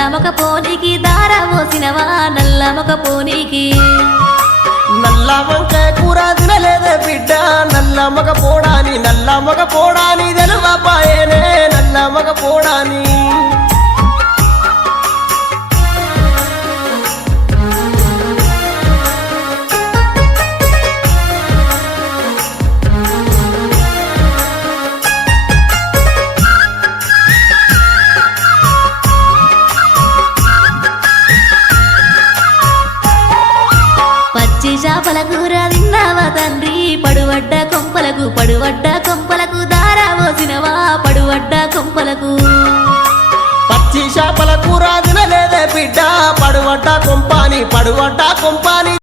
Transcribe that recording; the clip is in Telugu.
నల్లమొక పోనీకి దార పోసినవా నల్లమొక పోనీకి నల్ల వంకాయ కూర తినలేదే బిడ్డ నల్ల మగ పోడాని తెలువపాయనే నల్ల మగ పోడాని పచ్చి చేపల కూర తిన్నావా తండ్రి పడువడ్డ కొంపలకు దార పోసినవా పడువడ్డ కొంపలకు పచ్చి చేపల కూర తినలేదే బిడ్డ పడువడ్డ కొంపాని